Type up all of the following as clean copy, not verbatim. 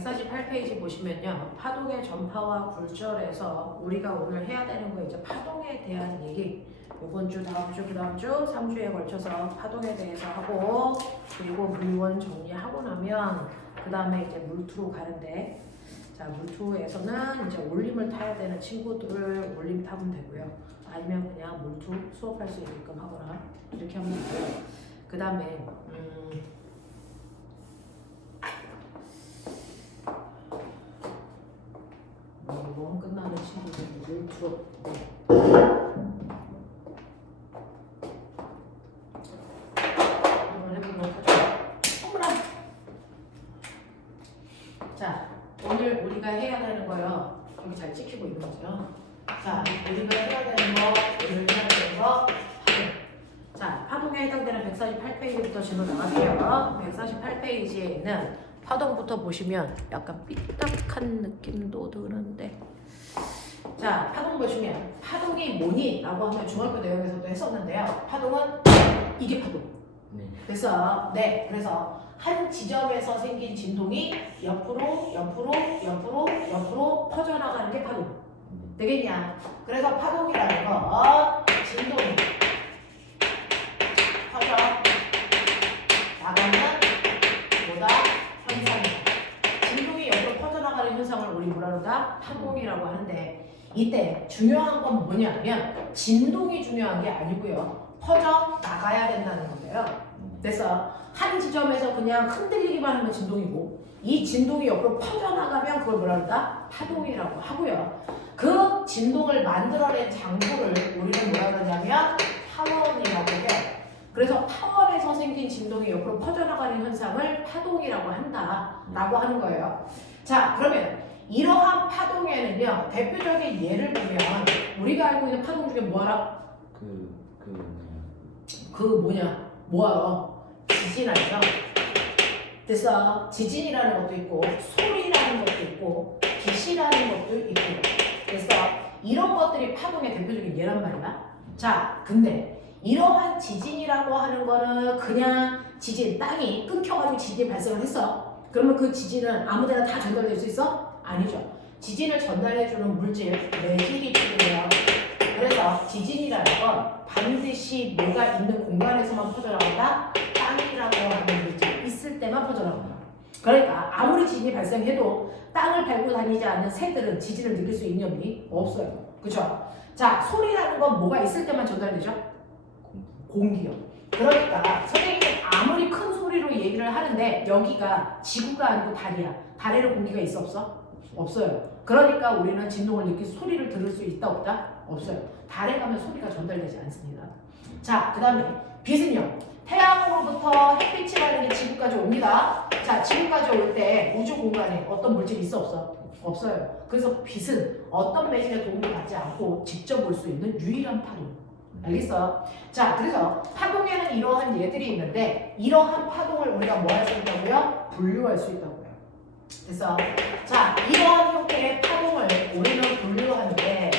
148페이지 보시면요. 파동의 전파와 굴절에서 우리가 오늘 해야 되는 거 이제 파동에 대한 얘기. 이번 주, 다음 주, 그 다음 주, 3주에 걸쳐서 파동에 대해서 하고, 그리고 물원 정리하고 나면 그 다음에 이제 물투로 가는데, 자, 물투에서는 이제 올림을 타야 되는 친구들을 올림 타면 되고요. 아니면 그냥 물투 수업할 수 있게끔 하거나 이렇게 하면 되고요. 그 다음에 물원 끝나는 친구들 물투. 한번 해보도록 하죠. 어머나! 자, 오늘 우리가 해야 되는 거요. 여기 잘 찍히고 있는 거죠. 자, 우리가 해야 되는 거, 오늘 해야 되는 거, 파동. 자, 파동에 해당되는 148페이지부터 질문 나갈게요. 148페이지에 있는 파동부터 보시면 약간 삐딱한 느낌도 드는데. 자, 파동 보시면 파동이 뭐니? 라고 하면 중학교 내용에서도 했었는데요. 파동은 이게 파동. 그래서 한 지점에서 생긴 진동이 옆으로 퍼져나가는 게 파동. 되겠냐? 그래서 파동이라는 거 진동이 퍼져 나가는 뭐다? 현상이다. 진동이 옆으로 퍼져나가는 현상을 우리 뭐라 그러다? 파동이라고 하는데 이때 중요한 건 뭐냐면 진동이 중요한 게 아니고요. 퍼져 나가야 된다는 건데요. 그래서 한 지점에서 그냥 흔들리기만 하면 진동이고 이 진동이 옆으로 퍼져나가면 그걸 뭐라 그러다? 파동이라고 하고요. 그 진동을 만들어낸 장소를 우리는 뭐라 그러냐면 파원이라고 해요. 그래서 파원에서 생긴 진동이 옆으로 퍼져나가는 현상을 파동이라고 한다라고 하는 거예요. 자, 그러면 이러한 파동에는요, 대표적인 예를 보면 우리가 알고 있는 파동 중에 뭐 알아? 뭐 알아? 지진 알죠? 그래서 지진이라는 것도 있고 소리라는 것도 있고 빛이라는 것도 있고 그래서 이런 것들이 파동의 대표적인 예란 말이야. 자, 근데 이러한 지진이라고 하는 거는 그냥 지진, 땅이 끊겨가지고 지진이 발생을 했어. 그러면 그 지진은 아무데나 다 전달될 수 있어? 아니죠. 지진을 전달해주는 물질, 매질이 필요해요. 그래서 지진이라는 건 반드시 뭐가 있는 공간에서만 퍼져나간다? 땅이라고 하는 물질이 있을 때만 퍼져나간다. 그러니까 아무리 지진이 발생해도 땅을 밟고 다니지 않는 새들은 지진을 느낄 수 있는 력이 없어요. 그쵸? 자, 소리라는 건 뭐가 있을 때만 전달되죠? 공기요. 그러니까 선생님이 아무리 큰 소리로 얘기를 하는데 여기가 지구가 아니고 달이야. 달에는 공기가 있어 없어? 없어요. 그러니까 우리는 진동을 느낄 소리를 들을 수 있다 없다? 없어요. 달에 가면 소리가 전달되지 않습니다. 자, 그 다음에 빛은요. 태양으로부터 햇빛이 가는 게 지구까지 옵니다. 자, 지구까지 올 때 우주 공간에 어떤 물질이 있어 없어? 없어요. 그래서 빛은 어떤 매질의 도움을 받지 않고 직접 올 수 있는 유일한 파동. 알겠어? 자, 그래서 파동에는 이러한 예들이 있는데 이러한 파동을 우리가 뭐 할 수 있다고요? 분류할 수 있다고요. 그래서 자, 이러한 형태의 파동을 우리는 분류하는데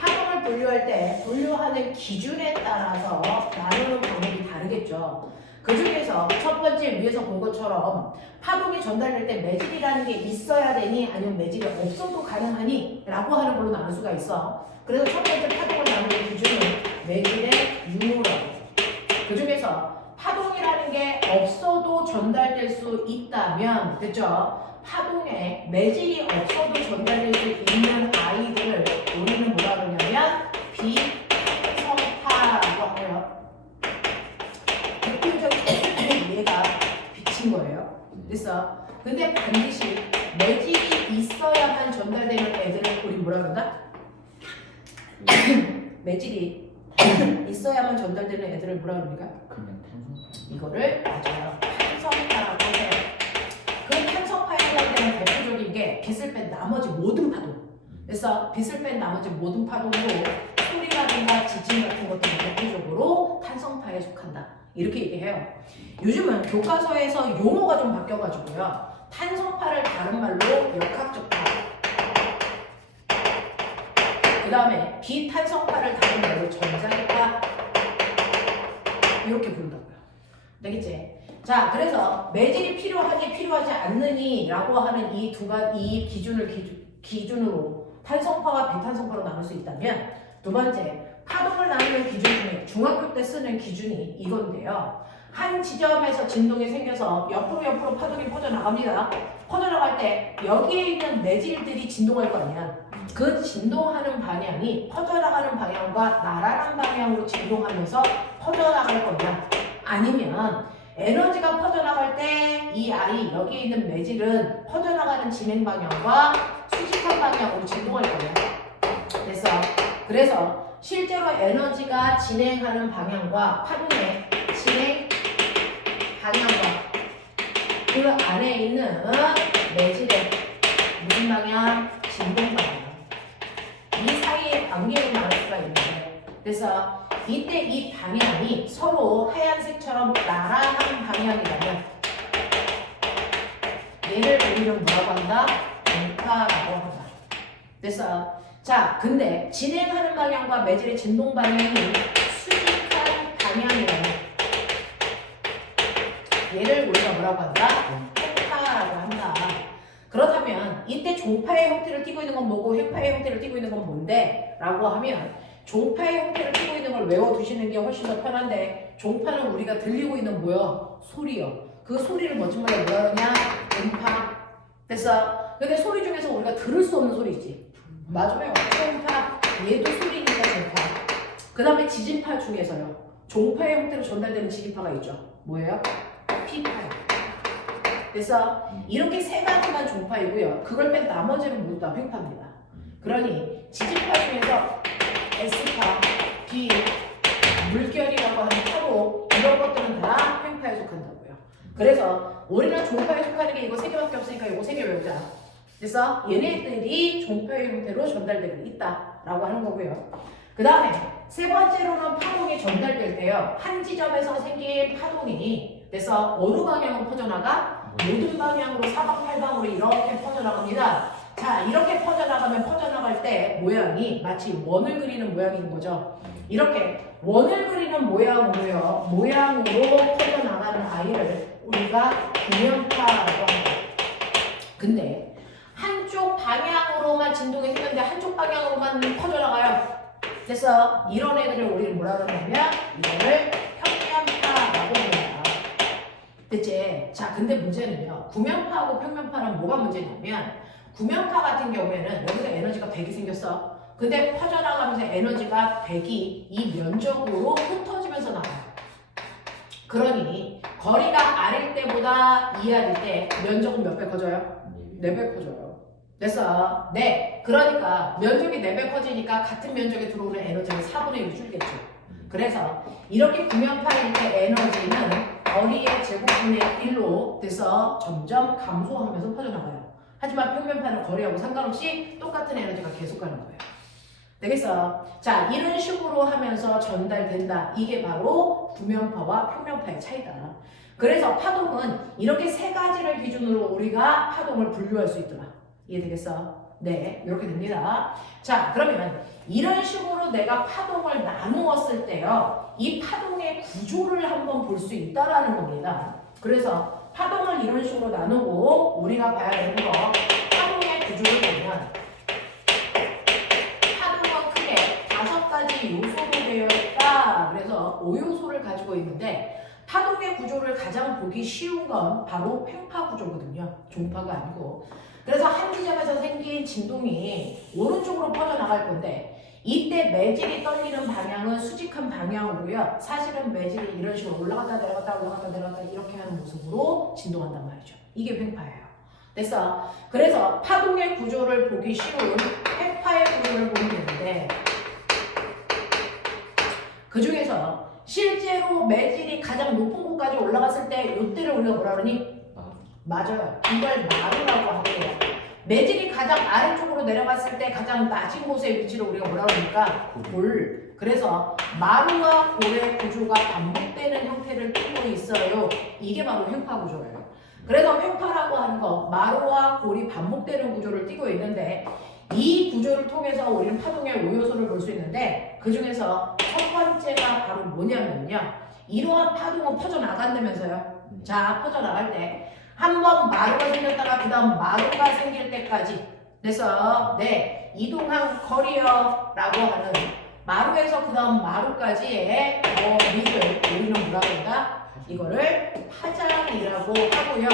파동을 분류할 때 분류하는 기준에 따라서 나누는 방법이 다르겠죠. 그 중에서 첫 번째 위에서 본 것처럼 파동이 전달될 때 매질이라는 게 있어야 되니 아니면 매질이 없어도 가능하니 라고 하는 걸로 나눌 수가 있어. 그래서 첫 번째 파동을 나누는 기준은 매질의 유무라고. 그 중에서 파동이라는 게 없어도 전달될 수 있다면, 됐죠? 파동에 매질이 없어도 전달될 수 있는 아이들을 우리는 뭐라 그러냐면 비성파라고 하고요. 대표적인 얘가 빛인 거예요. 그래서 근데 반드시 매질이 있어야만 전달되는 애들을 우리 뭐라 그런다? 매질이 있어야만 전달되는 애들을 뭐라 그럽니까? 이거를 맞아요. 탄성파라고 해요. 그 탄성파에 해당되는 대표적인 게 빛을 뺀 나머지 모든 파동. 그래서 빛을 뺀 나머지 모든 파동도 소리라든가 지진 같은 것들이 대표적으로 탄성파에 속한다. 이렇게 얘기해요. 요즘은 교과서에서 용어가 좀 바뀌어가지고요. 탄성파를 다른 말로 역학적파. 그 다음에 비탄성파를 다른 말로 전자기파. 이렇게 부른다고요. 되겠지? 자, 그래서 매질이 필요하니 필요하지 않느니라고 하는 이 기준으로 탄성파와 비탄성파로 나눌 수 있다면, 두 번째, 파동을 나누는 기준 중에 중학교 때 쓰는 기준이 이건데요. 한 지점에서 진동이 생겨서 옆으로 파동이 퍼져나갑니다. 퍼져나갈 때 여기에 있는 매질들이 진동할 거 아니야. 그 진동하는 방향이 퍼져나가는 방향과 나란한 방향으로 진동하면서 퍼져나갈 거냐, 아니면 에너지가 퍼져나갈 때 이 여기에 있는 매질은 퍼져나가는 진행 방향과 수직한 방향으로 진동할 거냐. 그래서 실제로 에너지가 진행하는 방향과 파동의 진행 방향과 그 안에 있는 매질의 무슨 방향? 진동 방향. 이 사이의 관계를 말할 수가 있는데, 그래서 이때 이 방향이 서로 하얀색처럼 나란한 방향이라면 얘를 우리는 뭐라고 한다? 동파라고 한다. 그래서 자, 근데 진행하는 방향과 매질의 진동 방향이 수직한 방향이라면 얘를 우리가 뭐라고 한다? 횡파라고 한다. 그렇다면 이때 종파의 형태를 띠고 있는 건 뭐고 횡파의 형태를 띠고 있는 건 뭔데? 라고 하면 종파의 형태를 띠고 있는 걸 외워두시는 게 훨씬 더 편한데, 종파는 우리가 들리고 있는 뭐요? 소리요. 그 소리를 멋진 말로 뭐라 그러냐? 음파. 됐어? 근데 소리 중에서 우리가 들을 수 없는 소리 있지? 맞아요. 종파. 얘도 소리니까 종파. 그 다음에 지진파 중에서요. 종파의 형태로 전달되는 지진파가 있죠. 뭐예요? P파요. 그래서 이렇게 세 가지만 종파이고요. 그걸 뺀 나머지는 모두 다 횡파입니다. 그러니 지진파 중에서 S파, B, 물결이라고 하는 파도, 이런 것들은 다 횡파에 속한다고요. 그래서 우리는 종파에 속하는 게 이거 세 개밖에 없으니까 이거 세 개 외우자. 그래서 얘네들이 종파의 형태로 전달되고 있다라고 하는 거고요. 그 다음에 세 번째로는 파동이 전달될 때요. 한 지점에서 생긴 파동이 그래서 어느 방향으로 퍼져나가? 모든 방향으로 사방팔방으로 이렇게 퍼져나갑니다. 자, 이렇게 퍼져나갈 때 모양이 마치 원을 그리는 모양인 거죠. 이렇게 원을 그리는 모양으로 퍼져나가는 아이를 우리가 구면파라고 합니다. 근데 한쪽 방향으로만 진동이 생겼는데 한쪽 방향으로만 퍼져나가요. 그래서 이런 애들을 우리는 뭐라 그러냐면 이거를 평면파라고 합니다. 됐지? 자, 근데 문제는요. 구면파하고 평면파는 뭐가 문제냐면, 구면파 같은 경우에는 여기서 에너지가 100이 생겼어. 근데 퍼져나가면서 에너지가 100이 이 면적으로 흩어지면서 나와요. 그러니 거리가 R일 때보다 2R일 때 면적은 몇 배 커져요? 4배 커져요. 됐어? 네. 그러니까 면적이 4배 커지니까 같은 면적에 들어오는 에너지는 4분의 1로 줄겠죠. 그래서 이렇게 구면파일 때 에너지는 거리의 제곱분의 1로 돼서 점점 감소하면서 퍼져나가요. 하지만 평면파는 거리하고 상관없이 똑같은 에너지가 계속 가는 거예요. 되겠어? 자, 이런 식으로 하면서 전달된다. 이게 바로 구면파와 평면파의 차이다. 그래서 파동은 이렇게 세 가지를 기준으로 우리가 파동을 분류할 수 있더라. 이해되겠어? 네, 이렇게 됩니다. 자, 그러면 이런 식으로 내가 파동을 나누었을 때요, 이 파동의 구조를 한번 볼 수 있다라는 겁니다. 그래서 파동을 이런 식으로 나누고 우리가 봐야 되는 거, 파동의 구조를 보면 파동은 크게 5가지 요소로 되어 있다. 그래서 5요소를 가지고 있는데, 파동의 구조를 가장 보기 쉬운 건 바로 횡파 구조거든요. 종파가 아니고. 그래서 한 지점에서 생긴 진동이 오른쪽으로 퍼져나갈 건데, 이때 매질이 떨리는 방향은 수직한 방향이고요. 사실은 매질이 이런 식으로 올라갔다 내려갔다 이렇게 하는 모습으로 진동한단 말이죠. 이게 횡파예요. 됐어? 그래서 파동의 구조를 보기 쉬운 횡파의 구조를 보면 되는데, 그 중에서 실제로 매질이 가장 높은 곳까지 올라갔을 때 이때를 우리가 뭐라 그러니? 맞아요. 이걸 마루라고 하고요. 매질이 가장 아래쪽으로 내려갔을 때 가장 낮은 곳의 위치를 우리가 뭐라 그러니까? 골. 그래서 마루와 골의 구조가 반복되는 형태를 띠고 있어요. 이게 바로 횡파 구조예요. 그래서 횡파라고 하는 거, 마루와 골이 반복되는 구조를 띠고 있는데, 이 구조를 통해서 우리는 파동의 5요소를 볼 수 있는데, 그 중에서 첫 번째가 바로 뭐냐면요, 이러한 파동은 퍼져나간다면서요. 자, 퍼져나갈 때 한 번 마루가 생겼다가 그 다음 마루가 생길 때까지 그래서 네, 이동한 거리요 라고 하는 마루에서 그 다음 마루까지의 거리를 우리는 뭐라고 한다? 이거를 파장이라고 하고요.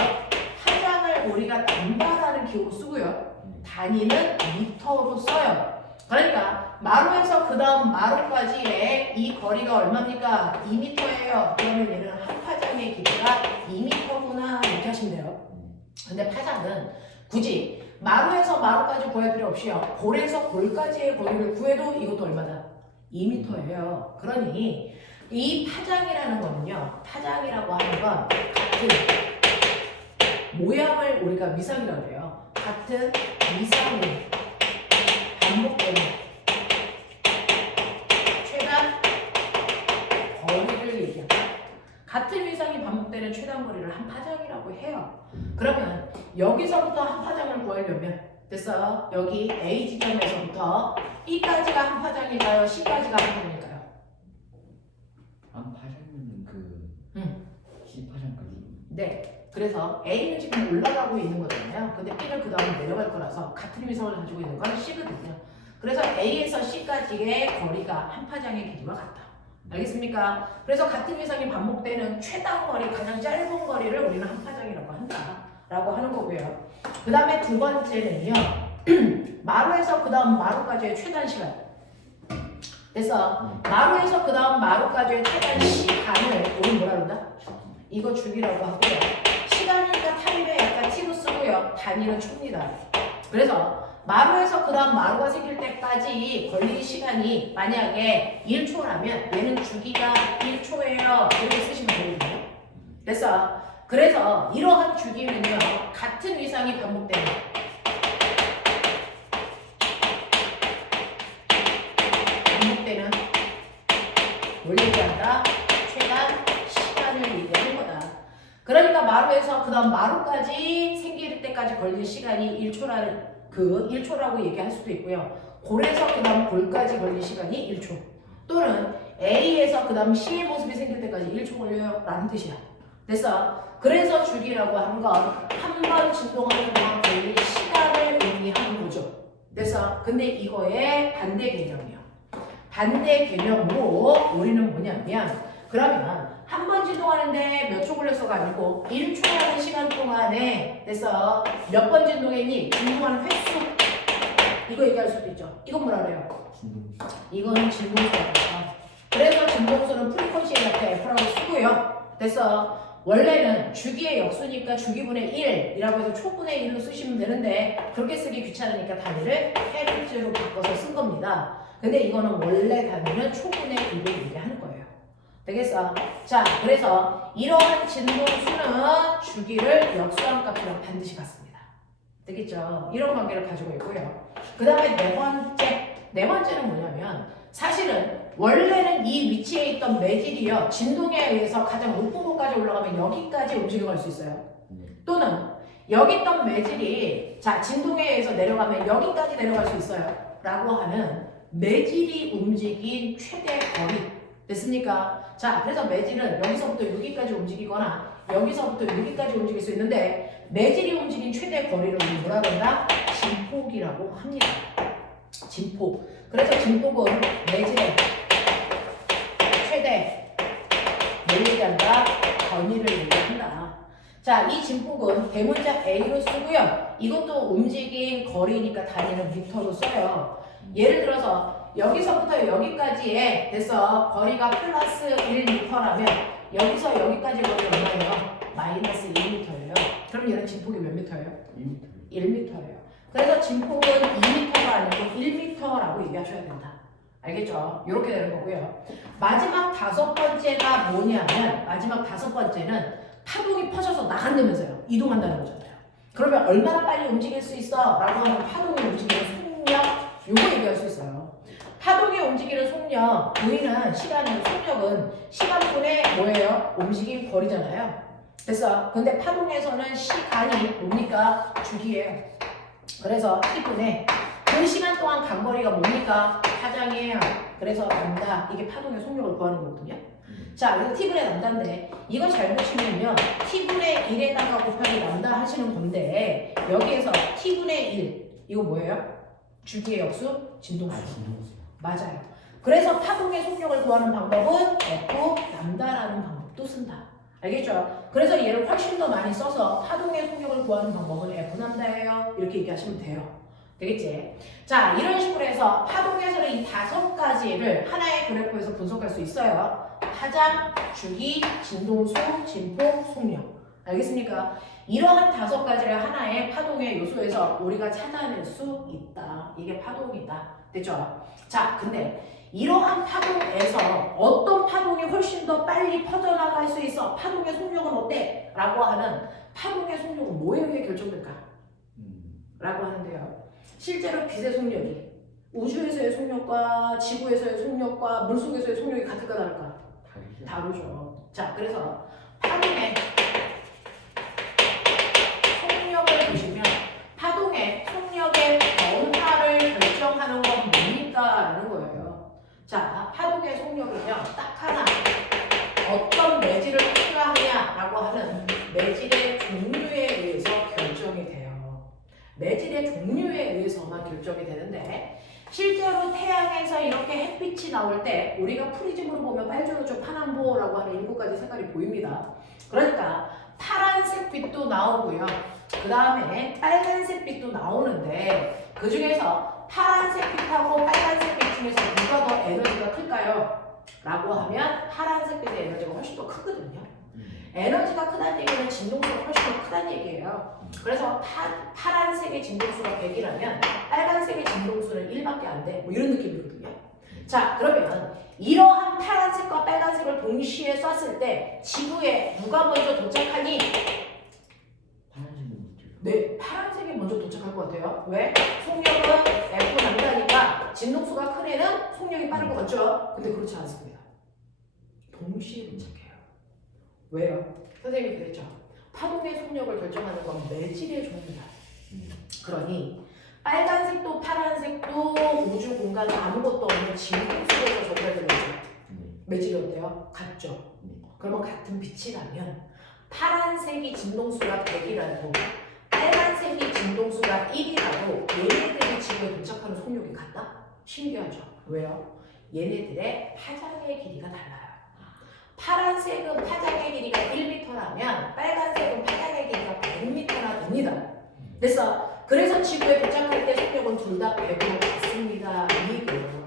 파장을 우리가 단바라는 기호로 쓰고요. 단위는 미터로 써요. 그러니까 마루에서 그 다음 마루까지의 이 거리가 얼마입니까? 2m예요. 그러면 얘는 한 파장의 길이가 2m구나 이렇게 하시면 돼요. 근데 파장은 굳이 마루에서 마루까지 구할 필요 없이요. 골에서 골까지의 거리를 구해도 이것도 얼마다? 2m예요. 그러니 이 파장이라는 거는요. 파장이라고 하는 건 같은 모양을 우리가 미상이라고 해요. 같은 미상이 반복되는 최단 거리를 얘기합니다. 같은 위상이 반복되는 최단 거리를 한 파장이라고 해요. 그러면 여기서부터 한 파장을 구하려면 됐어. 여기 A 지점에서부터 B까지가 한 파장일까요? C까지가 한 파장일까요? 한 파장이면 그 C 파장까지. 네. 그래서 A는 지금 올라가고 있는 거잖아요. 근데 B는 그 다음에 내려갈 거라서 같은 위상을 가지고 있는 건 C거든요. 그래서 A에서 C까지의 거리가 한 파장의 길이와 같다. 알겠습니까? 그래서 같은 위상이 반복되는 최단 거리, 가장 짧은 거리를 우리는 한 파장이라고 한다. 라고 하는 거고요. 그 다음에 두 번째는요. 마루에서 그 다음 마루까지의 최단 시간. 그래서 마루에서 그 다음 마루까지의 최단 시간을 우리 뭐라 그런다? 이거 주기라고 하고요. 시간이니까 타임에 약간 t로 쓰고요. 단위는 초입니다. 그래서 마루에서 그 다음 마루가 생길 때까지 걸리는 시간이 만약에 1초라면 얘는 주기가 1초예요. 이렇게 쓰시면 되거든요. 그래서 이러한 주기는요. 같은 위상이 반복되는 뭘 얘기한다? 최단 시간을 얘기하는 거다. 그러니까 마루에서 그 다음 마루까지 생길 때까지 걸리는 시간이 1초라고 얘기할 수도 있고요. 골에서 그 다음 골까지 걸리는 시간이 1초. 또는 A에서 그 다음 C의 모습이 생길 때까지 1초 걸려요. 라는 뜻이야. 됐어? 그래서 주기라고 하는 건 한 번 진동하는 동안 걸리는 시간을 의미하는 거죠. 됐어? 근데 이거의 반대 개념이야. 반대 개념으로 우리는 뭐냐면 그러면 한 번 진동하는데 몇 초 걸려서가 아니고 1초라는 시간 동안에 됐어 몇 번 진동했니? 진동하는 횟수 이거 얘기할 수도 있죠. 이건 뭐라 그래요? 진동수. 이거는 진동수라고 해요. 그래서 진동수는 프리퀀시에 같은 F라고 쓰고요. 됐어. 원래는 주기의 역수니까 주기분의 1이라고 해서 초분의 1로 쓰시면 되는데 그렇게 쓰기 귀찮으니까 단위를 헤르츠로 바꿔서 쓴 겁니다. 근데 이거는 원래 단위는 초분의 1로 얘기하는 거예요. 되겠어? 자, 그래서 이러한 진동수는 주기를 역수한 값이랑 반드시 같습니다. 되겠죠? 이런 관계를 가지고 있고요. 그 다음에 네 번째는 뭐냐면 사실은 원래는 이 위치에 있던 매질이요. 진동에 의해서 가장 높은 곳까지 올라가면 여기까지 움직여갈 수 있어요. 또는 여기 있던 매질이 자 진동에 의해서 내려가면 여기까지 내려갈 수 있어요. 라고 하는 매질이 움직인 최대 거리 됐습니까? 자 그래서 매질은 여기서부터 여기까지 움직이거나 여기서부터 여기까지 움직일 수 있는데 매질이 움직인 최대 거리를 우리 뭐라 그런다? 진폭이라고 합니다. 진폭. 그래서 진폭은 매질의 최대 뭘 얘기한다? 거리를 얘기한다. 자, 이 진폭은 대문자 A로 쓰고요. 이것도 움직인 거리니까 단위는 미터로 써요. 예를 들어서 여기서부터 여기까지의 됐어 거리가 플러스 1m라면 여기서 여기까지 거리 얼마예요? 마이너스 1m예요. 그럼 얘는 진폭이 몇 미터예요? 1m예요. 그래서 진폭은 2m가 아니고 1m라고 얘기하셔야 된다. 알겠죠? 이렇게 되는 거고요. 마지막 다섯 번째가 뭐냐면 마지막 다섯 번째는 파동이 퍼져서 나간다면서요. 이동한다는 거잖아요. 그러면 얼마나 빨리 움직일 수 있어? 라고 하면 파동이 움직이는 속력 요거 얘기할 수 있어요. 파동이 움직이는 속력 V는 속력은 시간분의 뭐예요? 움직임 거리잖아요. 됐어. 근데 파동에서는 시간이 뭡니까? 주기예요. 그래서 1분에 그 시간 동안 간 거리가 뭡니까? 파장이에요. 그래서 란다. 이게 파동의 속력을 구하는 거거든요. 자, 그래서 t분의 람다인데 이거 잘 보시면요. t분의 1에다가 곱하기 람다 하시는 건데 여기에서 t분의 1 이거 뭐예요? 주기의 역수? 진동수. 진동수. 맞아요. 그래서 파동의 속력을 구하는 방법은 F 람다라는 방법도 쓴다. 알겠죠? 그래서 얘를 훨씬 더 많이 써서 파동의 속력을 구하는 방법은 F 람다예요. 이렇게 얘기하시면 돼요. 되겠지? 자, 이런 식으로 해서 파동에서는 이 5가지를 하나의 그래프에서 분석할 수 있어요. 파장, 주기, 진동수, 진폭, 속력. 알겠습니까? 이러한 5가지를 하나의 파동의 요소에서 우리가 찾아낼 수 있다. 이게 파동이다. 됐죠? 자, 근데 이러한 파동에서 어떤 파동이 훨씬 더 빨리 퍼져나갈 수 있어? 파동의 속력은 어때? 라고 하는 파동의 속력은 뭐에 의해 결정될까? 라고 하는데요. 실제로 빛의 속력이 우주에서의 속력과 지구에서의 속력과 물속에서의 속력이 같을까 다를까? 다르죠. 자, 그래서 파동의 속력을 보시면 파동의 속력의 변화를 결정하는 건 뭡니까? 라는 거예요. 자, 파동의 속력은요, 딱 하나. 어떤 매질을 투과하냐라고 하는 매질의 종류에 의해서 결정이 돼요. 매질의 종류에 의해서만 결정이 되는데 실제로 태양에서 이렇게 햇빛이 나올 때 우리가 프리즘으로 보면 빨주노초 파남보라고 하는 7가지 색깔이 보입니다. 그러니까 파란색 빛도 나오고요. 그 다음에 빨간색 빛도 나오는데 그 중에서 파란색 빛하고 빨간색 빛 중에서 누가 더 에너지가 클까요? 라고 하면 파란색 빛의 에너지가 훨씬 더 크거든요. 에너지가 크다는 얘기는 진동수가 훨씬 더 크다는 얘기예요. 그래서 파란색의 진동수가 100이라면 빨간색의 진동수는 1밖에 안 돼. 뭐 이런 느낌이거든요. 자, 그러면 이러한 파란색과 빨간색을 동시에 쐈을 때 지구에 누가 먼저 도착하니? 네, 파란색이 먼저 도착할 것 같아요. 왜? 속력은 F 람다니까 진동수가 큰 애는 속력이 빠를 것 같죠? 근데 그렇지 않습니다. 동시에 도착해요. 왜요? 선생님이 그랬죠. 파동의 속력을 결정하는 건 매질의 종류다. 그러니 빨간색도 파란색도 우주 공간 아무것도 없는 진동 속에서 전달되는 거죠. 매질이 어때요? 같죠? 그러면 같은 빛이라면 파란색이 진동수가 100이라도 빨간색이 진동수가 1이라도 얘네들이 지구에 도착하는 속력이 같다? 신기하죠? 왜요? 얘네들의 파장의 길이가 달라요. 파란색은 파장의 길이가 1m라면 빨간색은 파장의 길이가 100m나 됩니다. 그래서 지구에 도착할 때 속력은 둘 다 100으로 같습니다. 이거예요.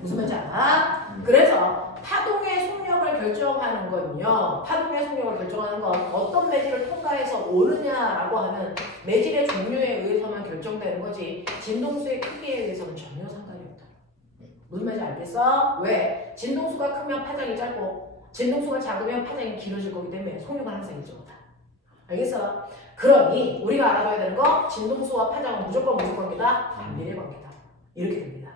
무슨 말인지 알아? 그래서 파동의 속력을 결정하는 건요. 파동의 속력을 결정하는 건 어떤 매질을 통과해서 오느냐라고 하는 매질의 종류에 의해서만 결정되는 거지 진동수의 크기에 의해서는 전혀 상관이 없다. 무슨 말인지 알겠어? 왜? 진동수가 크면 파장이 짧고 진동수가 작으면 파장이 길어질 거기 때문에 속력은 항상 일정하다. 알겠어? 그러니 우리가 알아봐야 되는 거 진동수와 파장은 무조건 무슨 관계다? 반비례 관계다. 이렇게 됩니다.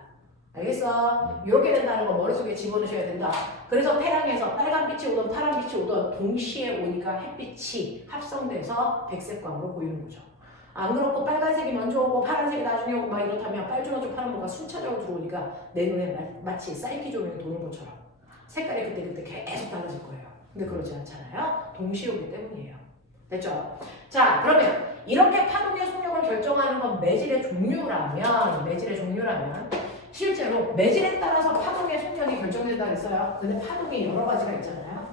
알겠어? 이렇게 된다는 거 머릿속에 집어넣으셔야 된다. 그래서 태양에서 빨간 빛이 오든 파란 빛이 오든 동시에 오니까 햇빛이 합성돼서 백색광으로 보이는 거죠. 안 그렇고 빨간색이 먼저 오고 파란색이 나중에 오고 막 이렇다면 빨주노초 파란보가 순차적으로 들어오니까 내 눈에 마치 사이키 조명이 도는 것처럼 색깔이 그때그때 계속 달라질 거예요. 근데 그러지 않잖아요. 동시에 오기 때문이에요. 됐죠? 자, 그러면 이렇게 파동의 속력을 결정하는 건 매질의 종류라면 실제로 매질에 따라서 파동의 속력이 결정된다 그랬어요. 근데 파동이 여러 가지가 있잖아요.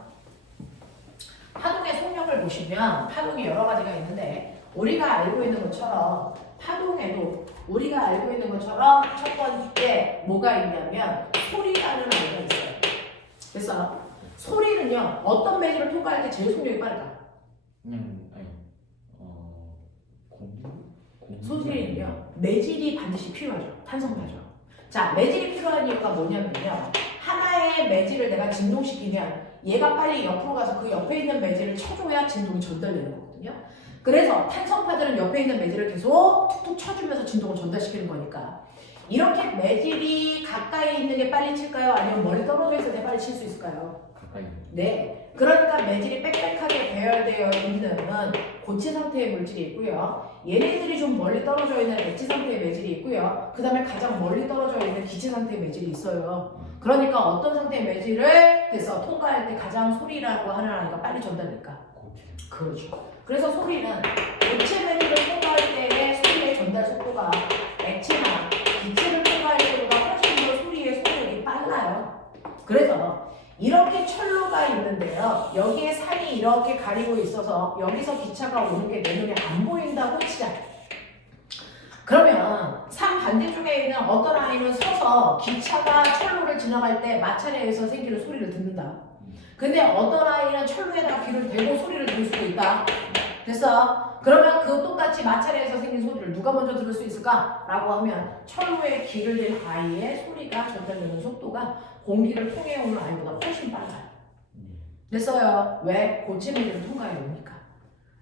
파동의 속력을 보시면 파동이 여러 가지가 있는데 우리가 알고 있는 것처럼 파동에도 우리가 알고 있는 것처럼 첫 번째 뭐가 있냐면 소리라는 아이가 있어요. 그래서 소리는요 어떤 매질을 통과할 때 제일 속력이 빠를까? 소리는요 매질이 반드시 필요하죠. 탄성파죠. 자, 매질이 필요한 이유가 뭐냐면요 하나의 매질을 내가 진동시키면 얘가 빨리 옆으로 가서 그 옆에 있는 매질을 쳐줘야 진동이 전달되는 거거든요. 그래서 탄성파들은 옆에 있는 매질을 계속 툭툭 쳐주면서 진동을 전달시키는 거니까 이렇게 매질이 가까이 있는 게 빨리 칠까요? 아니면 멀리 떨어져 있을 때 빨리 칠 수 있을까요? 가까이. 네. 그러니까 매질이 빽빽하게 배열되어 있는 고체 상태의 물질이 있고요. 얘네들이 좀 멀리 떨어져 있는 엣지 상태의 매질이 있고요. 그 다음에 가장 멀리 떨어져 있는 기체 상태의 매질이 있어요. 그러니까 어떤 상태의 매질을 돼서 통과할 때 가장 소리라고 하는 아이가 빨리 전달될까? 고체. 그렇죠. 그래서 소리는 고체 매질을 통과할 때의 소리의 전달 속도가 액체나 기체를 통과할 때보다 훨씬 더 소리의 속력이 빨라요. 그래서 이렇게 철로가 있는데요. 여기에 산이 이렇게 가리고 있어서 여기서 기차가 오는 게 내 눈에 안 보인다고 치자. 그러면 산 반대쪽에 있는 어떤 아이는 서서 기차가 철로를 지나갈 때 마찰에서 생기는 소리를 듣는다. 근데 어떤 아이는 철로에다가 귀를 대고 소리를 들을 수도 있다. 됐어? 그러면 그 똑같이 마찰에서 생긴 소리를 누가 먼저 들을 수 있을까? 라고 하면 철로에 귀를 댄 아이의 소리가 전달되는 속도가 공기를 통해 오는 아이보다 훨씬 빨라요. 됐어요? 왜? 고체 매질을 통과해 오니까.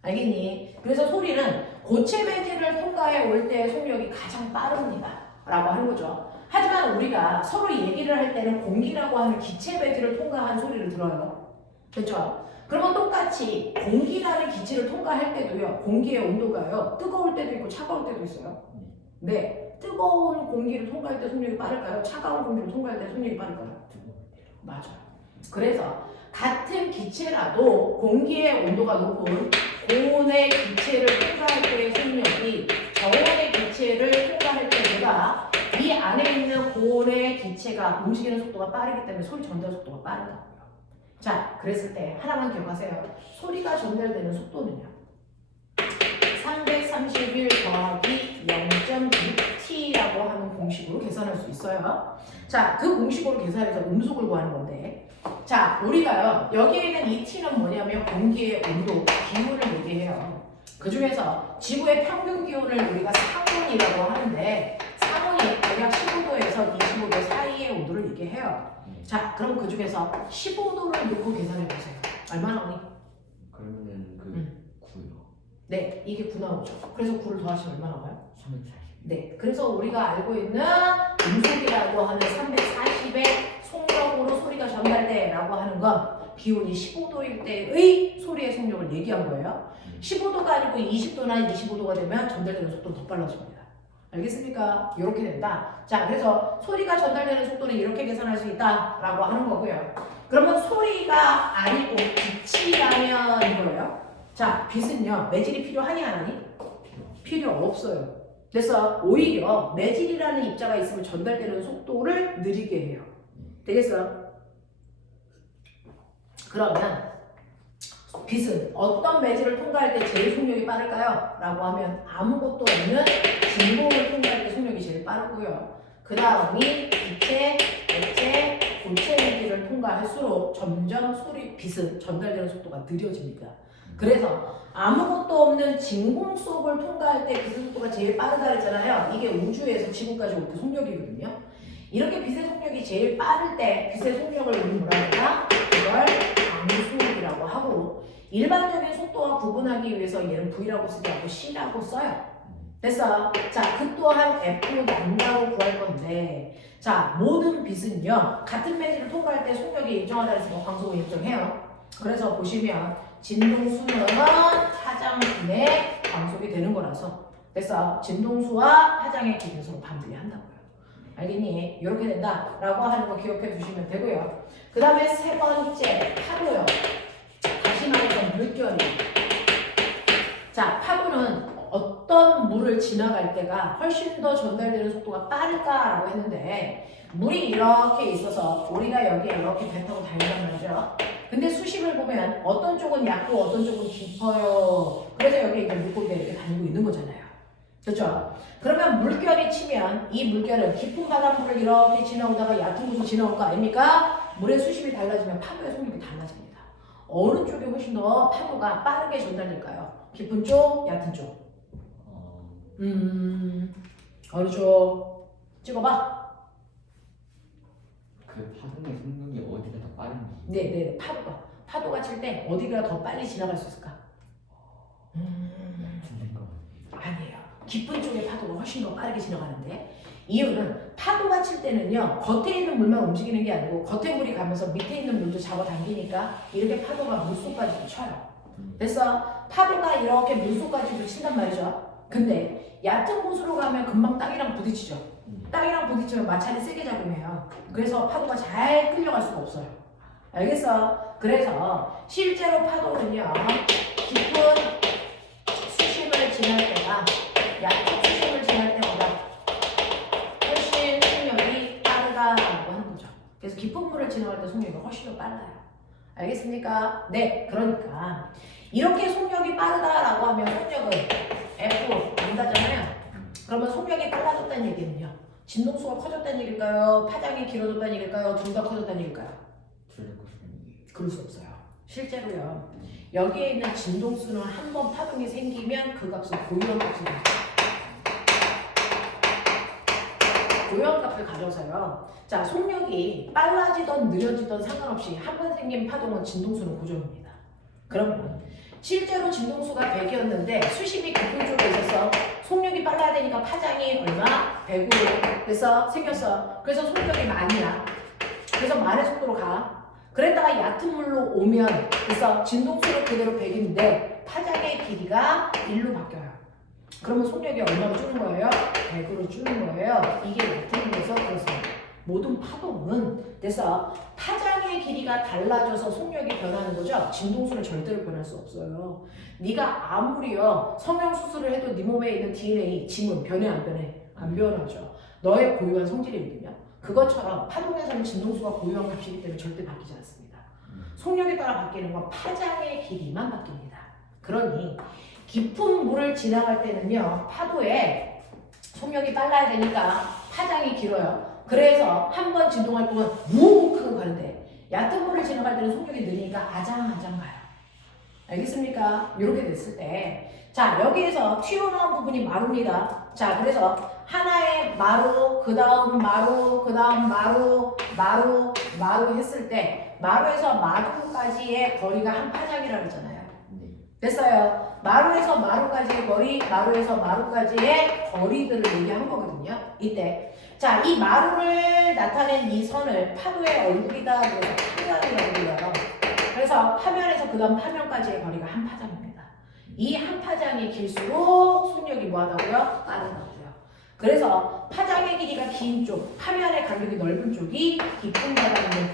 알겠니? 그래서 소리는 고체 매질을 통과해 올 때의 속력이 가장 빠릅니다. 라고 하는 거죠. 하지만 우리가 서로 얘기를 할 때는 공기라고 하는 기체 매질을 통과한 소리를 들어요. 됐죠? 그러면 똑같이 공기라는 기체를 통과할 때도요. 공기의 온도가요. 뜨거울 때도 있고 차가울 때도 있어요. 네. 뜨거운 공기를 통과할 때 속력이 빠를까요? 차가운 공기를 통과할 때 속력이 빠를까요? 맞아요. 그래서 같은 기체라도 공기의 온도가 높은 고온의 기체를 통과할 때의 속력이 저온의 기체를 통과할 때보다 이 안에 있는 고온의 기체가 움직이는 속도가 빠르기 때문에 소리 전달 속도가 빠르다고요. 자, 그랬을 때 하나만 기억하세요. 소리가 전달되는 속도는요. 331 더하기 0.6t라고 하는 공식으로 계산할 수 있어요. 자, 그 공식으로 계산해서 음속을 구하는 건데, 자, 우리가요 여기에 있는 이 t는 뭐냐면 공기의 온도, 기온을 얘기해요. 그 중에서 지구의 평균 기온을 우리가 상온이라고 하는데, 상온이 대략 15도에서 25도 사이의 온도를 얘기해요. 자, 그럼 그 중에서 15도를 놓고 계산해 보세요. 얼마 나오니? 그러면은 그 9요. 네, 이게 9 나오죠. 그래서 9를 더하시면 얼마 나와요? 340. 네, 그래서 우리가 알고 있는 음속이라고 하는 340의 속력으로 소리가 전달돼라고 하는 건 기온이 15도일 때의 소리의 속력을 얘기한 거예요. 15도가 아니고 20도나 25도가 되면 전달되는 속도는 더 빨라집니다. 알겠습니까? 이렇게 된다. 자, 그래서 소리가 전달되는 속도는 이렇게 계산할 수 있다라고 하는 거고요. 그러면 소리가 아니고 빛이라면 이거예요. 자, 빛은요 매질이 필요하니 안 하니? 필요 없어요. 그래서 오히려 매질이라는 입자가 있으면 전달되는 속도를 느리게 해요. 되겠어요? 그러면 빛은 어떤 매질을 통과할 때 제일 속력이 빠를까요? 라고 하면 아무것도 없는 진공을 통과할 때 속력이 제일 빠르고요. 그 다음이 기체, 액체, 고체 매질을 통과할수록 점점 빛은 전달되는 속도가 느려집니다. 그래서 아무것도 없는 진공 속을 통과할 때 빛의 속도가 제일 빠르다 그랬잖아요. 이게 우주에서 지구까지 올 때 속력이거든요. 이렇게 빛의 속력이 제일 빠를 때 빛의 속력을 우리 뭐라 할까? 그걸 광속이라고 하고, 일반적인 속도와 구분하기 위해서 얘는 V라고 쓰지 않고 C라고 써요. 됐어? 자, 그 또한 F 난다고 구할 건데, 자, 모든 빛은요 같은 매질을 통과할 때 속력이 일정하다 해서 광속을 일정해요. 그래서 보시면 진동수는 파장분의 광속이 되는 거라서, 됐어? 진동수와 파장의 기준으로 반비례한다고요. 알겠니? 이렇게 된다라고 하는 거 기억해 주시면 되고요. 그 다음에 세 번째 파도요. 다시 말해서 물결이. 자, 파도는 어떤 물을 지나갈 때가 훨씬 더 전달되는 속도가 빠를까라고 했는데, 물이 이렇게 있어서 우리가 여기에 이렇게 배 타고 다닌단 말이죠. 근데 수심을 보면 어떤 쪽은 얕고 어떤 쪽은 깊어요. 그래서 여기 이제 물고기가 이렇게 다니고 있는 거잖아요. 그렇죠? 그러면 물결이 치면 이 물결은 깊은 바닷물을 이렇게 지나오다가 얕은 곳을 지나올 거 아닙니까? 물의 수심이 달라지면 파도의 속력이 달라집니다. 어느 쪽이 훨씬 더 파도가 빠르게 전달될까요? 깊은 쪽, 얕은 쪽? 어느 쪽? 찍어봐. 그 파동의 속력이 어디가 더 빠른지. 네, 파도가 칠 때 어디가 더 빨리 지나갈 수 있을까? 틀린 거 같아요. 아니에요. 깊은 쪽의 파도가 훨씬 더 빠르게 지나가는데, 이유는 파도가 칠 때는요 겉에 있는 물만 움직이는 게 아니고 겉에 물이 가면서 밑에 있는 물도 잡아당기니까 이렇게 파도가 물속까지도 쳐요. 됐어? 파도가 이렇게 물속까지도 친단 말이죠. 근데 얕은 곳으로 가면 금방 땅이랑 부딪히죠. 땅이랑 부딪히면 마찰이 세게 작용해요. 그래서 파도가 잘 끌려갈 수가 없어요. 알겠어? 그래서 실제로 파도는요, 깊은 수심을 지날 때가 얕은 수심을 지날 때보다 훨씬 속력이 빠르다라고 하는 거죠. 그래서 깊은 물을 지나갈 때 속력이 훨씬 더 빨라요. 알겠습니까? 네, 그러니까 이렇게 속력이 빠르다라고 하면 속력은 F 안다잖아요. 그러면 속력이 빨라졌다는 얘기는요, 진동수가 커졌다는 얘기일까요? 파장이 길어졌다는 얘기일까요? 둘 다 커졌다는 얘기일까요? 둘다 커지는 그럴 수 없어요. 실제로요, 여기에 있는 진동수는 한 번 파동이 생기면 그 값은 고유한 값을 가져요. 고유한 값을 가져서요, 자, 속력이 빨라지던 느려지던 상관없이 한 번 생긴 파동은 진동수는 고정입니다. 그러면 실제로 진동수가 100이었는데 수심이 깊은 쪽에 있어서 속력이 빨라야 되니까 파장이 얼마? 100으로 돼서 생겼어. 그래서 속력이 만이야. 그래서 만의 속도로 가. 그랬다가 얕은 물로 오면 그래서 진동수는 그대로 100인데 파장의 길이가 1로 바뀌어요. 그러면 속력이 얼마로 주는 거예요? 100으로 주는 거예요. 이게 얕은 물에서 그렇습니다. 모든 파동은 그래서 파장의 길이가 달라져서 속력이 변하는 거죠. 진동수는 절대로 변할 수 없어요. 네가 아무리요 성형수술을 해도 네 몸에 있는 DNA, 지문 변해 안 변해? 안 변하죠. 너의 고유한 성질이거든요. 그것처럼 파동에서는 진동수가 고유한 값이기 때문에 절대 바뀌지 않습니다. 속력에 따라 바뀌는 건 파장의 길이만 바뀝니다. 그러니 깊은 물을 지나갈 때는요, 파도에 속력이 빨라야 되니까 파장이 길어요. 그래서 한 번 진동할 동안 묵 하고 가는데 얕은 물을 지나갈 때는 속력이 느리니까 아장아장 가요. 알겠습니까? 이렇게 됐을 때, 자, 여기에서 튀어나온 부분이 마루입니다. 자, 그래서 하나의 마루, 그 다음 마루, 그 다음 마루, 마루, 마루 했을 때 마루에서 마루까지의 거리가 한 파장이라고 했잖아요. 됐어요. 마루에서 마루까지의 거리, 마루에서 마루까지의 거리들을 얘기한 거거든요. 이때. 자, 이 마루를 나타낸 이 선을 파도의 얼굴이다. 그래서 파면이라고 불러요. 그래서 파면에서 그 다음 파면까지의 거리가 한 파장입니다. 이 한 파장이 길수록 속력이 뭐하다고요? 빠르다고요. 그래서 파장의 길이가 긴 쪽, 파면의 간격이 넓은 쪽이 깊은 바닷물.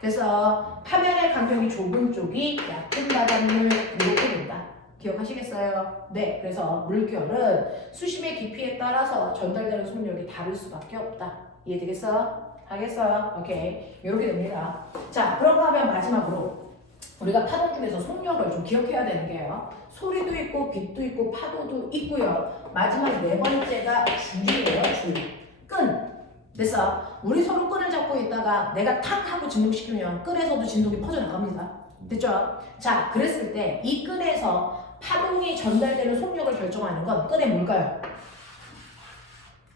그래서 파면의 간격이 좁은 쪽이 얕은 바닷물 이렇게 된다. 기억하시겠어요? 네, 그래서 물결은 수심의 깊이에 따라서 전달되는 속력이 다를 수밖에 없다. 이해되겠어? 하겠어요? 오케이. 이렇게 됩니다. 자, 그런가 하면 마지막으로 우리가 파동 중에서 속력을 좀 기억해야 되는 게요, 소리도 있고 빛도 있고 파도도 있고요. 마지막 네 번째가 줄이에요. 줄. 끈. 됐어. 우리 서로 끈을 잡고 있다가 내가 탁 하고 진동시키면 끈에서도 진동이 퍼져나갑니다. 됐죠? 자, 그랬을 때 이 끈에서 파동이 전달되는 속력을 결정하는 건 끈의 뭘까요?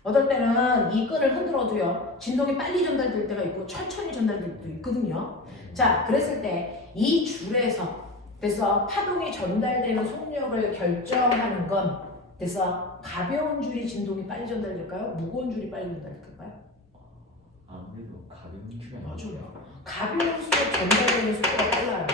어떨 때는 이 끈을 흔들어도요, 진동이 빨리 전달될 때가 있고 천천히 전달될 때도 있거든요. 자, 그랬을 때 이 줄에서 그래서 파동이 전달되는 속력을 결정하는 건 그래서 가벼운 줄이 진동이 빨리 전달될까요? 무거운 줄이 빨리 전달될까요? 아무래도 가벼운 줄이 맞아요. 가벼운 수로 전달되는 속도가 빨라요.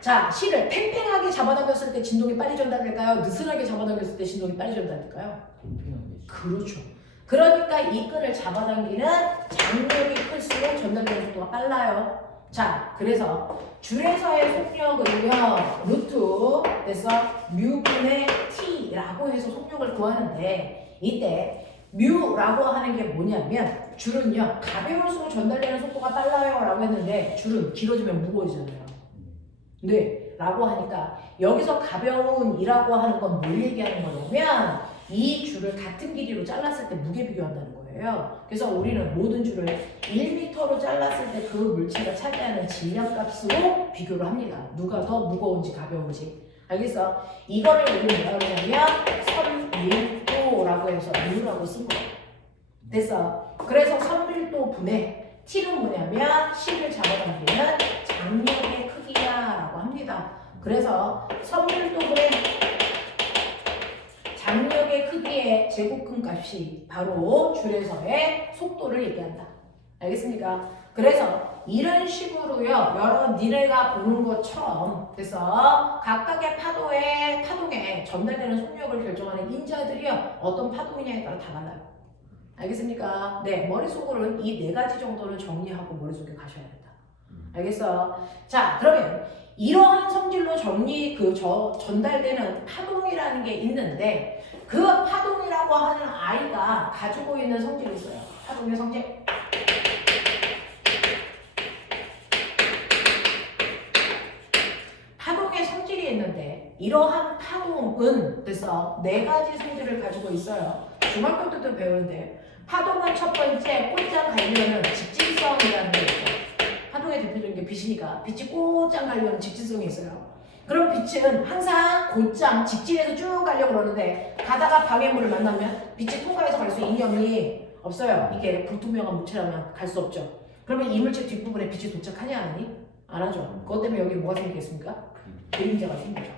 자, 실을 팽팽하게 잡아당겼을 때 진동이 빨리 전달될까요? 느슨하게 잡아당겼을 때 진동이 빨리 전달될까요? 팽팽하게. 그렇죠. 그러니까 이 끈을 잡아당기는 장력이 클수록 전달되는 속도가 빨라요. 자, 그래서 줄에서의 속력은요, 루트 그래서 뮤분의 t라고 해서 속력을 구하는데, 이때 뮤라고 하는 게 뭐냐면 줄은요 가벼울수록 전달되는 속도가 빨라요 라고 했는데 줄은 길어지면 무거워지잖아요. 네, 라고 하니까 여기서 가벼운이라고 하는 건 뭘 얘기하는 거냐면 이 줄을 같은 길이로 잘랐을 때 무게 비교한다는 거예요. 그래서 우리는 모든 줄을 1m로 잘랐을 때 그 물체가 차지하는 질량값으로 비교를 합니다. 누가 더 무거운지 가벼운지. 알겠어? 이거를 우리는 뭐라고 하냐면 선밀도라고 해서 U라고 쓴 거예요. 됐어? 그래서 선밀도 분의 T는 뭐냐면 실을 잡아당기는 장력의 크기야라고 합니다. 그래서 선밀도 분의 장력의 크기의 제곱근 값이 바로 줄에서의 속도를 얘기한다. 알겠습니까? 그래서 이런 식으로요, 니네가 보는 것처럼 그래서 각각의 파동에 전달되는 속력을 결정하는 인자들이요 어떤 파동이냐에 따라 다 달라요. 알겠습니까? 네, 머릿속으로는 이 네 가지 정도는 정리하고 머릿속에 가셔야 된다. 알겠어? 자, 그러면 이러한 성질로 전달되는 파동이라는 게 있는데 그 파동이라고 하는 아이가 가지고 있는 성질이 있어요. 파동의 성질. 파동의 성질이 있는데 이러한 파동은 그래서 네 가지 성질을 가지고 있어요. 중학교 때도 배우는데 파동은 첫 번째 꽃장 갈려는 직진성이라는 게 있죠. 파동의 대표적인 게 빛이니까 빛이 꽃장 갈려는 직진성이 있어요. 그럼 빛은 항상 곧장 직진해서 쭉 가려고 그러는데 가다가 방해물을 만나면 빛이 통과해서 갈 수 있는 이념이 없어요. 이게 불투명한 물체라면 갈 수 없죠. 그러면 이 물체 뒷부분에 빛이 도착하냐 안 하니? 안 하죠. 그것 때문에 여기 뭐가 생기겠습니까? 그림자가 생기죠.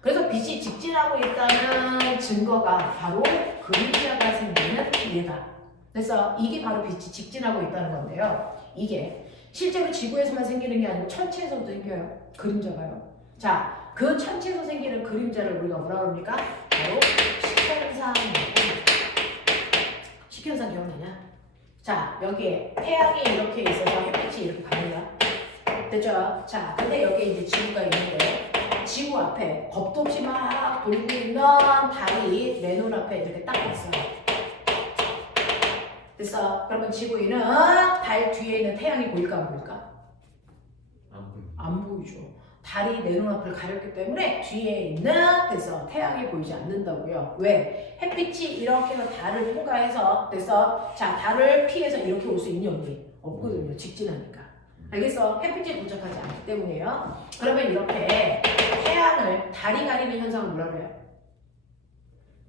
그래서 빛이 직진하고 있다는 증거가 바로 그림자가 생기는 예다. 그래서 이게 바로 빛이 직진하고 있다는 건데요. 이게 실제로 지구에서만 생기는 게 아니고 천체에서도 생겨요. 그림자가요. 자, 그 천체에서 생기는 그림자를 우리가 뭐라 그럽니까? 바로 식현상이라고. 식현상 기억나냐? 자, 여기에 태양이 이렇게 있어서 햇빛이 이렇게 갑니다. 됐죠? 자, 근데 여기에 이제 지구가 있는데 지구 앞에 겁도 없이 막 돌고 있는 달이 내 눈앞에 이렇게 딱 있어요. 됐어? 그러면 지구인은 달 뒤에 있는 태양이 보일까 안 보일까? 안 보이죠. 달이 내 눈앞을 가렸기 때문에 뒤에 있는 그래서 태양이 보이지 않는다고요. 왜? 햇빛이 이렇게 해서 달을 통과해서 그래서 자 달을 피해서 이렇게 올 수 있는 연기 없거든요. 직진하니까. 알겠어? 햇빛이 도착하지 않기 때문이에요. 그러면 이렇게 태양을 달이 가리는 현상을 뭐라 그래요?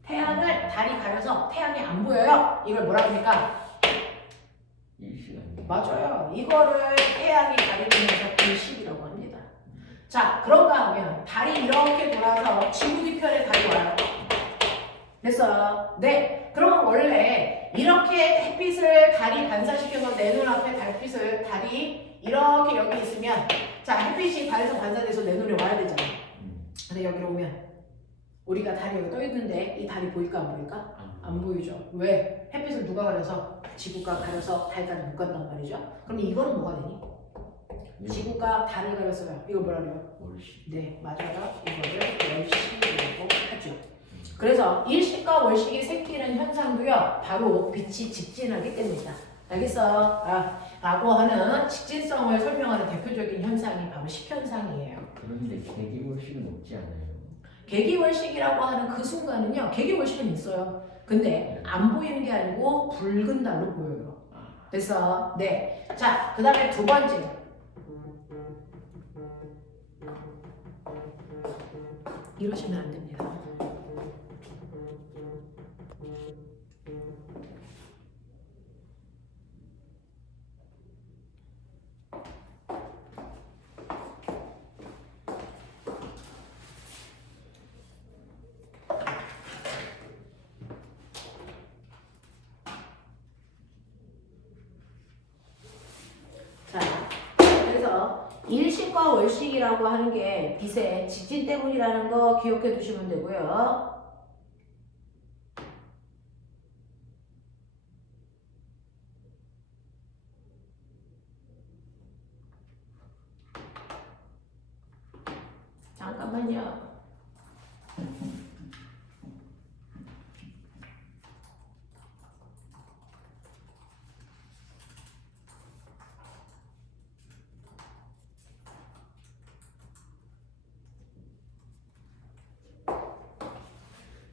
태양을 달이 가려서 태양이 안 보여요. 이걸 뭐라 합니까? 일시간이요. 맞아요. 이거를 태양이 가리는 현상 일식이라고 합니다. 자, 그런가 하면 달이 이렇게 돌아서 지구 뒤편에 달이 와요. 됐어요? 네. 그러면 원래 이렇게 햇빛을 달이 반사시켜서 내 눈앞에 달빛을 달이 이렇게 여기 있으면 자 햇빛이 달에서 반사돼서 내 눈에 와야 되잖아. 근데 여기로 오면 우리가 달이 여기 떠 있는데 이 달이 보일까 안 보일까? 안 보이죠. 왜? 햇빛을 누가 가려서? 지구가 가려서 달까지 못 간단 말이죠. 그럼 이거는 뭐가 되니? 지구가 달을 가렸어요. 이거 뭐라 그래요? 월시. 네, 맞아요. 이거를 월식이라고 하죠. 그래서 일식과 월식이 생기는 현상도요, 바로 빛이 직진하기 때문이다. 알겠어? 라고 하는 직진성을 설명하는 대표적인 현상이 바로 식현상이에요. 그런데 개기월식은 없지 않아요? 개기월식이라고 하는 그 순간은요, 개기월식은 있어요. 근데 안 보이는 게 아니고 붉은 달로 보여요. 그래서 네, 자, 그 다음에 두 번째. 이러시면 안 됩니다. 자, 그래서 일식과 월식이라고 하는 게 빛의 직진 때문이라는 거 기억해 두시면 되고요. 잠깐만요.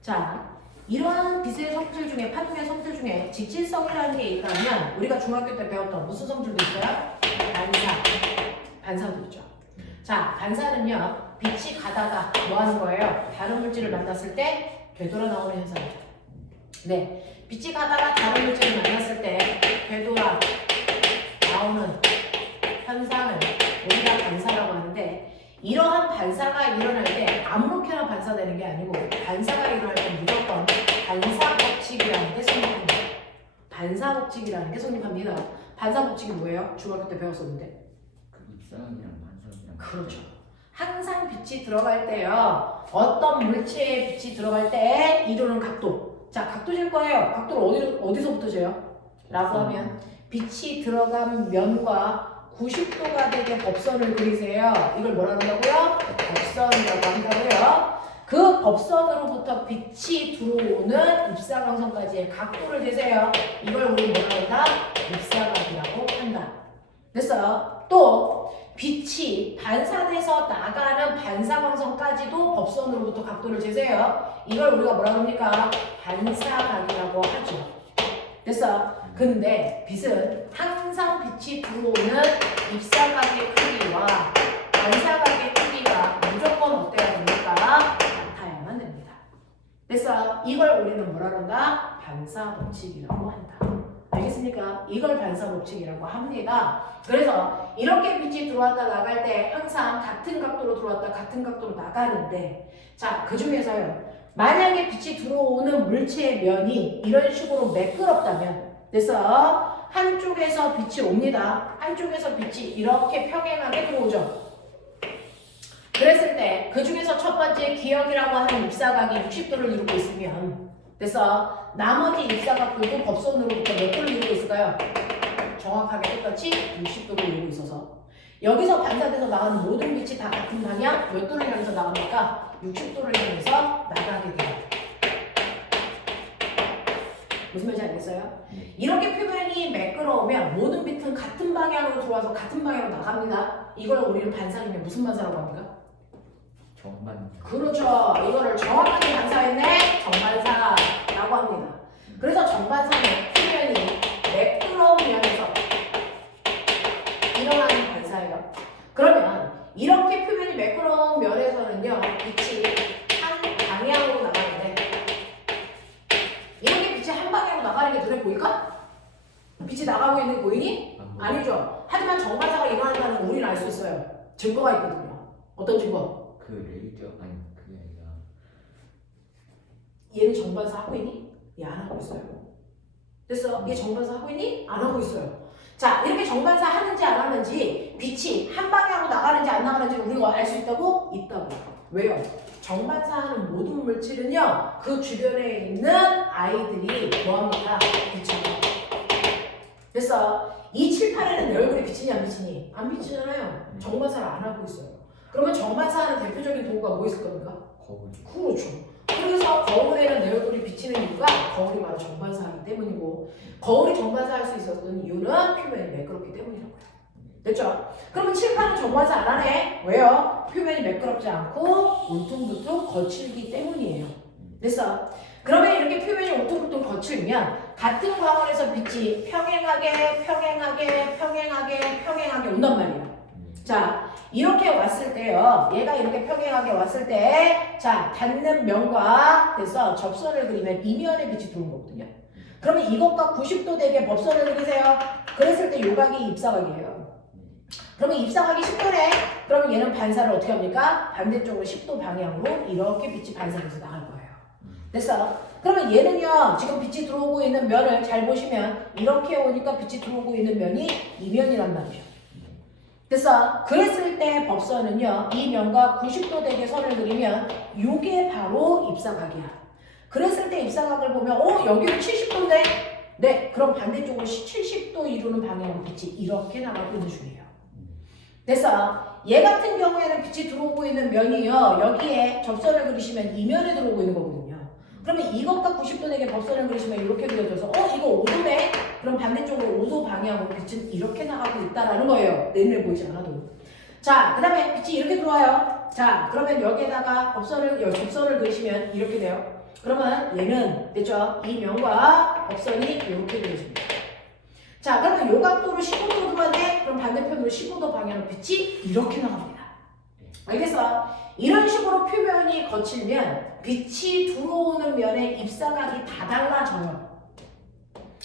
자, 이러한 빛의 성질 중에, 파동의 성질 중에 직진성이라는 게 있다면 우리가 중학교 때 배웠던 무슨 성질도 있어요? 반사도 있죠. 자, 반사는요, 빛이 가다가 뭐 하는 거예요? 다른 물질을 만났을 때 되돌아 나오는 현상이죠. 네, 빛이 가다가 다른 물질을 만났을 때 되돌아 나오는 현상을 우리가 반사라고 하는데, 이러한 반사가 일어날 때 아무렇게나 반사되는 게 아니고 반사가 일어날 때 무조건 반사법칙이라는 게 성립합니다. 반사법칙이라는 게 성립합니다. 반사법칙이 뭐예요? 중학교 때 배웠었는데. 그 입사람이랑 반사람이랑. 그렇죠. 항상 빛이 들어갈 때요. 어떤 물체에 빛이 들어갈 때 이루는 각도. 자, 각도 질 거예요. 각도를 어디서부터 재요? 라고 하면 빛이 들어간 면과 90도가 되게 법선을 그리세요. 이걸 뭐라 한다고요? 법선이라고 한다고요. 그 법선으로부터 빛이 들어오는 입사광선까지의 각도를 재세요. 이걸 우리 뭐라 한다? 입사각이라고 한다. 됐어요? 또 빛이 반사돼서 나가는 반사광선까지도 법선으로부터 각도를 재세요. 이걸 우리가 뭐라 합니까? 반사각이라고 하죠. 됐어? 근데 빛은 항상 빛이 들어오는 입사각의 크기와 반사각의 크기가 무조건 어때야 됩니까? 같아야만 됩니다. 됐어? 이걸 우리는 뭐라 그런다? 반사법칙이라고 한다. 알겠습니까? 이걸 반사법칙이라고 합니다. 그래서 이렇게 빛이 들어왔다 나갈 때 항상 같은 각도로 들어왔다 같은 각도로 나가는데, 자, 그 중에서요, 만약에 빛이 들어오는 물체의 면이 이런 식으로 매끄럽다면, 그래서 한쪽에서 빛이 옵니다. 한쪽에서 빛이 이렇게 평행하게 들어오죠. 그랬을 때 그 중에서 첫 번째 기역이라고 하는 입사각이 60도를 이루고 있으면, 그래서 나머지 입사각들도 법선으로부터 몇 도를 이루고 있을까요? 정확하게 똑같이 60도를 이루고 있어서 여기서 반사돼서 나가는 모든 빛이 다 같은 방향 몇 도를 향해서 나갑니까? 60도를 향해서 나가게 돼요. 무슨 말인지 알겠어요? 이렇게 표면이 매끄러우면 모든 빛은 같은 방향으로 들어와서 같은 방향으로 나갑니다. 이걸 우리는 반사이면 무슨 반사라고 합니까? 정반. 그렇죠. 이거를 정확하게 반사했네. 정반사라고 합니다. 그래서 정반사는 표면이 매끄러운 면에서 일어나는 반사예요. 그러면 이렇게 표면이 매끄러운 면에서는요, 빛이 한 방향으로 나가는데, 이렇게 빛이 한 방향으로 나가는 게 눈에 보일까? 빛이 나가고 있는 게 보이니? 아니죠. 하지만 정반사가 일어난다는 걸 우리는 알 수 있어요. 증거가 있거든요. 어떤 증거? 그 레이저 아니 그게 아니라 얘는 정반사 하고 있니? 얘 안 하고 있어요. 됐어? 얘 정반사 하고 있니? 안 하고 있어요. 자, 이렇게 정반사 하는지 안 하는지, 빛이 한 방향으로 나가는지 안 나가는지 우리가 알 수 있다고? 있다고. 왜요? 정반사하는 모든 물질은요, 그 주변에 있는 아이들이 뭐합니까? 비춰요. 됐어? 이 칠판에는 내 얼굴이 비치니 안 비치니? 안 비치잖아요. 정반사를 안 하고 있어요. 그러면 정반사하는 대표적인 도구가 뭐 있을 겁니까? 거울. 그렇죠. 그래서 거울에는 내 얼굴이 비치는 이유가 거울이 바로 정반사하기 때문이고, 거울이 정반사할 수 있었던 이유는 표면이 매끄럽기 때문이라고요. 됐죠? 그러면 칠판은 정반사 안 하네. 왜요? 표면이 매끄럽지 않고 울퉁불퉁 거칠기 때문이에요. 됐어? 그러면 이렇게 표면이 울퉁불퉁 거칠면 같은 광원에서 빛이 평행하게 온단 말이에요. 자, 이렇게 왔을 때요, 얘가 이렇게 평행하게 왔을 때, 자, 닿는 면과 그래서 접선을 그리면 이면에 빛이 들어온 거거든요. 그러면 이것과 90도 되게 법선을 그리세요. 그랬을 때 요각이 입사각이에요. 그러면 입사각이 10도네. 그러면 얘는 반사를 어떻게 합니까? 반대쪽으로 10도 방향으로 이렇게 빛이 반사돼서 나갈 거예요. 됐어? 그러면 얘는요, 지금 빛이 들어오고 있는 면을 잘 보시면 이렇게 오니까 빛이 들어오고 있는 면이 이면이란 말이죠. 됐어? 그랬을 때 법선은요, 이 면과 90도 되게 선을 그리면 요게 바로 입사각이야. 그랬을 때 입사각을 보면 여기는 70도인데? 네, 그럼 반대쪽으로 70도 이루는 방향으로 빛이 이렇게 나가고 있는 중이에요. 됐어? 얘 같은 경우에는 빛이 들어오고 있는 면이요, 여기에 접선을 그리시면 이면에 들어오고 있는 거거든요. 그러면 이것과 90도 되게 법선을 그리시면 이렇게 그려져서 이거 5도네? 그럼 반대쪽으로 5도 방향으로 빛은 이렇게 나가고 있다라는 거예요. 내눈에 보이지 않아도. 자, 그 다음에 빛이 이렇게 들어와요. 자, 그러면 여기에다가 접선을 그리시면 이렇게 돼요. 그러면 얘는 됐죠? 이 면과 법선이 이렇게 그려집니다. 자, 그러면 요 각도로 15도로 들어가네? 그럼 반대편으로 15도 방향으로 빛이 이렇게 나갑니다. 알겠어? 이런 식으로 표면이 거칠면 빛이 들어오는 면의 입사각이 다 달라져요.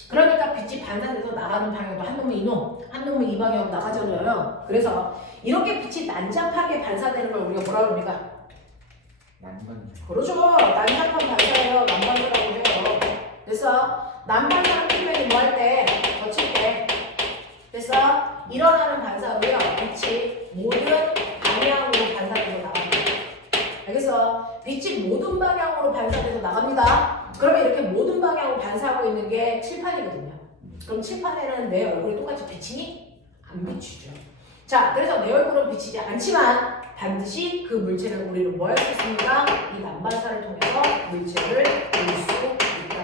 그러니까 빛이 반사돼서 나가는 방향도 한 놈은 이놈, 한 놈은 이 방향으로 나가잖아요. 그래서 이렇게 빛이 난잡하게 반사되는 걸 우리가 뭐라 그럽니까? 난반사. 그렇죠. 난잡한 반사예요. 난반사라고 해요. 그래서 난반사는 표면이 뭐 할 때? 거칠 때. 그래서 일어나는 반사로요, 빛이 모든 방향으로 반사돼서 모든 방향으로 반사돼서 나갑니다. 그러면 이렇게 모든 방향으로 반사하고 있는 게 칠판이거든요. 그럼 칠판에는 내 얼굴이 똑같이 비치니? 안 비치죠. 자, 그래서 내 얼굴은 비치지 않지만 반드시 그 물체를 우리는 뭐 할 수 있습니까? 이 난반사를 통해서 물체를 볼 수 있다.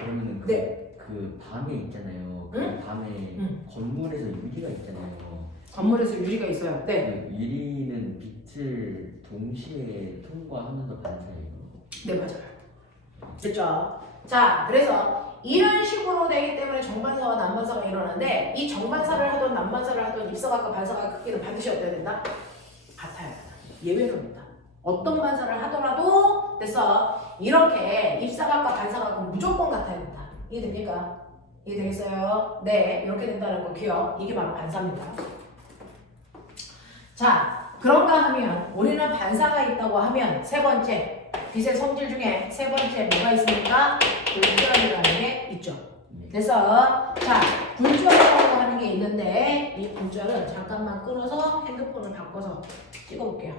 그러면은 네. 그 밤에 있잖아요. 그 응? 밤에 응. 건물에서 유리가 있잖아요. 건물에서 유리가 있어요. 네. 그 유리는 빛을 동시에 통과하면서 반사해요. 네, 맞아요. 됐죠? 자, 그래서 이런 식으로 되기 때문에 정반사와 난반사가 일어나는데 이 정반사를 하던 난반사를 하던 입사각과 반사각 크기는 반드시 어때야 된다? 같아야 된다. 예외로입니다. 어떤 반사를 하더라도 됐어. 이렇게 입사각과 반사각은 무조건 같아야 된다. 이해됩니까? 이해되겠어요? 네, 이렇게 된다는 거 기억. 이게 바로 반사입니다. 자, 그런가 하면 우리는 반사가 있다고 하면 세 번째 빛의 성질 중에 세 번째 뭐가 있습니까? 굴절이라는 게 있죠. 그래서 자, 굴절이라고 하는 게 있는데 이 굴절은 잠깐만 끊어서 핸드폰을 바꿔서 찍어볼게요.